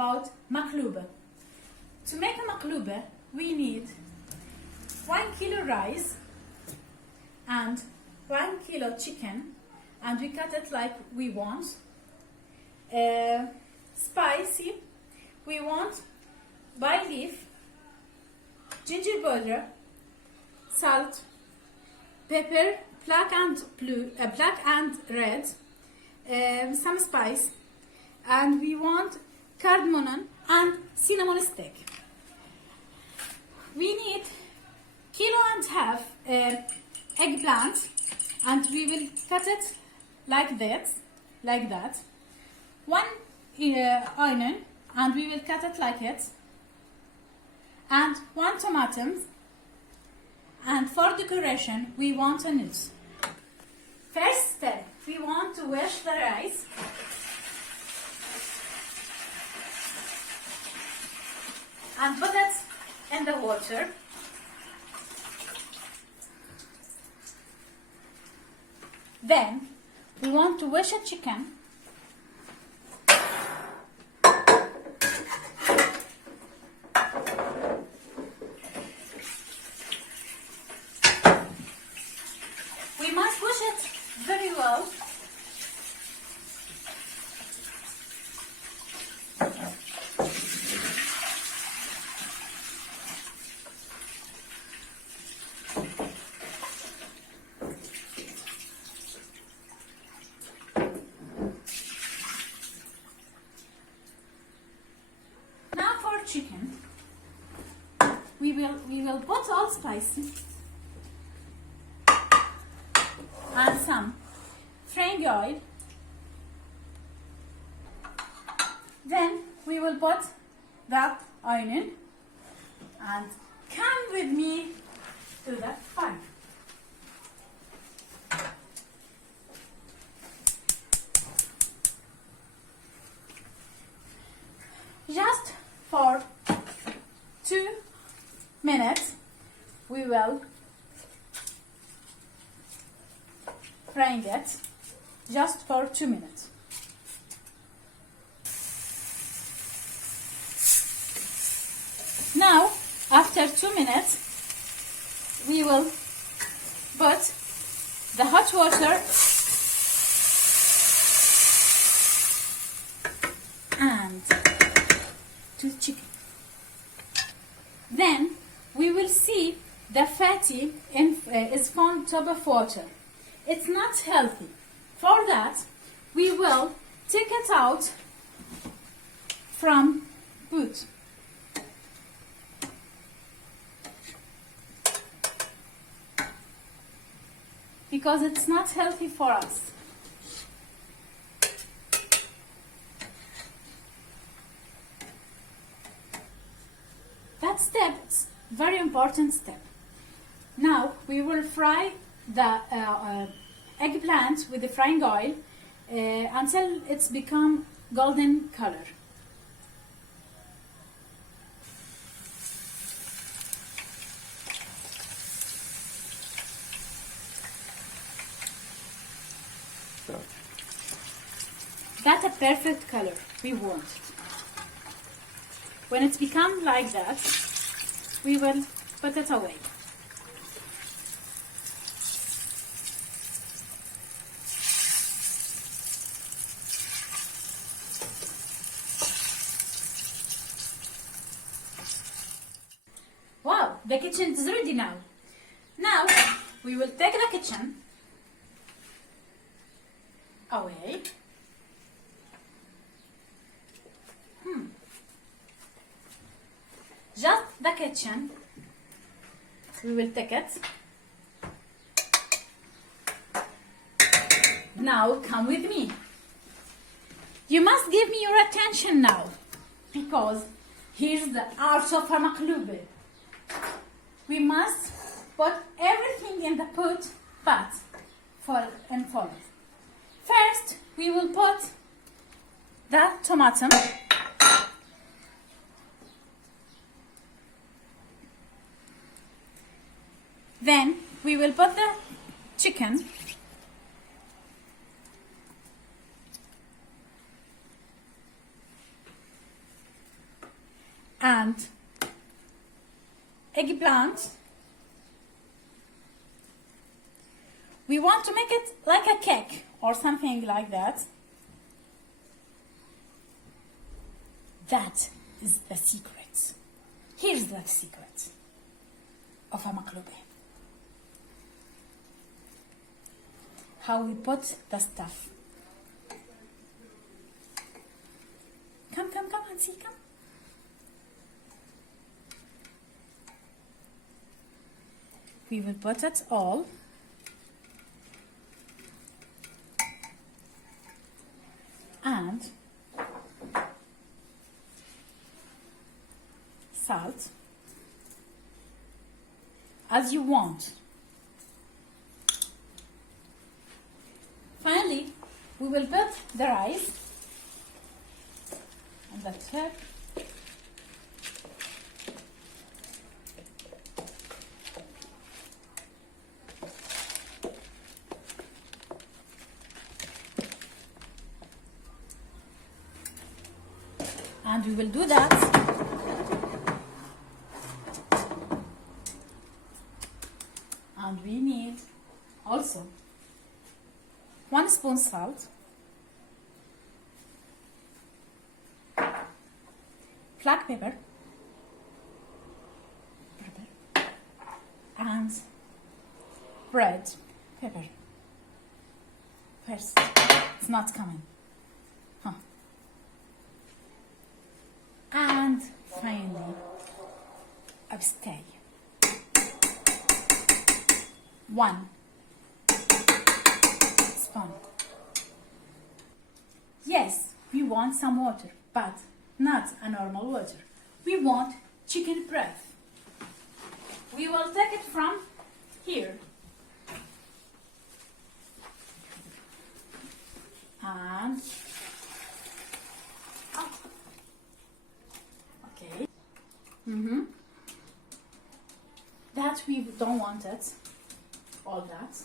about maqluba. To make a maqluba, we need 1 kilo rice and 1 kilo chicken, and we cut it like we want. Spicy, we want bay leaf, ginger powder, salt, pepper, black and red, some spice, and we want cardamom and cinnamon stick. We need 1.5 kilo eggplant, and we will cut it like that. 1 onion, and we will cut it like it, and 1 tomato, and for decoration we want a nut. First step, we want to wash the rice. And put it in the water. Then we want to wash a chicken. We must wash it very well. Chicken, we will put all spices and some frying oil. Then we will put the onion, and come with me to the fire. Just for 2 minutes, we will frying it just for 2 minutes. Now, after 2 minutes, we will put the hot water and to the chicken. Then we will see the fatty is on top of water. It's not healthy. For that, we will take it out from food. Because it's not healthy for us. That step is very important step. Now we will fry the eggplant with the frying oil until it's become golden color. That's a perfect color we want. When it's become like that, we will put it away. Wow, the kitchen is ready now. Now we will take the kitchen away. Just the kitchen, we will take it. Now come with me. You must give me your attention now, because here's the art of a maqluba. We must put everything in the pot and follow. First, we will put the tomato. Then we will put the chicken. and eggplant. We want to make it like a cake or something like that. That is the secret. Here's the secret of a maqluba. How we put the stuff. Come and see, come. We will put it all. And salt as you want. Finally, we will put the rice on the top. And we will do that and we need also 1 spoon salt, black pepper, and red pepper. First, it's not coming. And finally, abstay. 1 spoon. Yes, we want some water, but not a normal water. We want chicken broth. We will take it from here. And okay. That we don't want it. All that.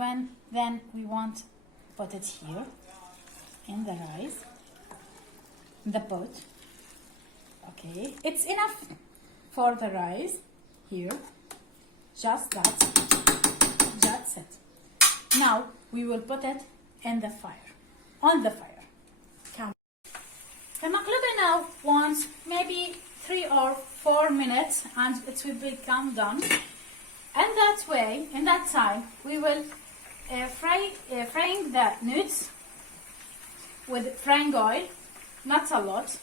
And then we want put it here in the rice, in the pot. Okay, it's enough for the rice here. Just that. That's it. Now we will put it in the fire. On the fire. Come. The maqluba now wants maybe 3 or 4 minutes and it will become done. And that way, in that time, we will frying the nuts with frying oil, not a lot,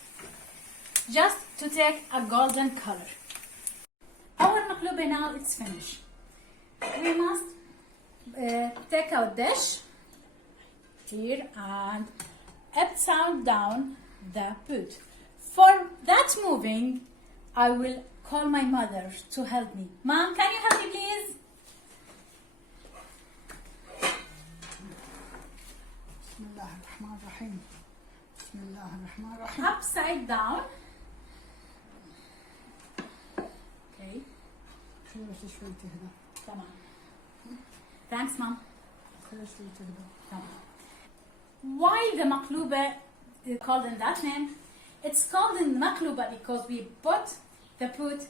just to take a golden color. Our maqluba now it's finished. We must take our dish here and upside down the pot. For that moving, I will call my mother to help me. Mom, can you help me please? Upside down. Okay. تمام. Thanks, Mom. Why the maqluba is called in that name? It's called in maqluba because we put the pot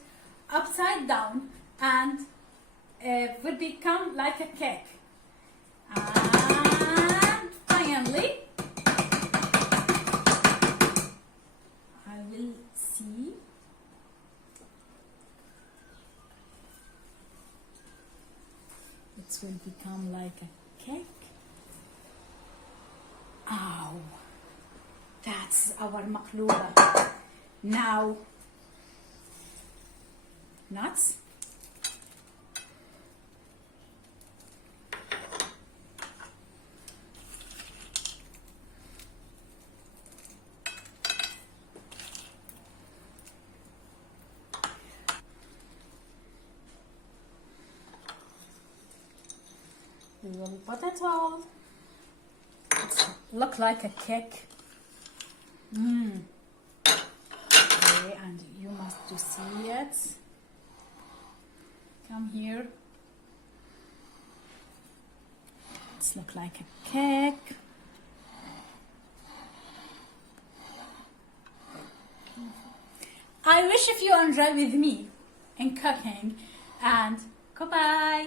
upside down and will become like a cake. And finally, I will see. It will become like a cake. Ow! That's our maqluba. Now, nuts. We will put it all. It look like a cake. way, and you must to see it. Come here. It's look like a cake. I wish if you enjoy with me in cooking, and goodbye.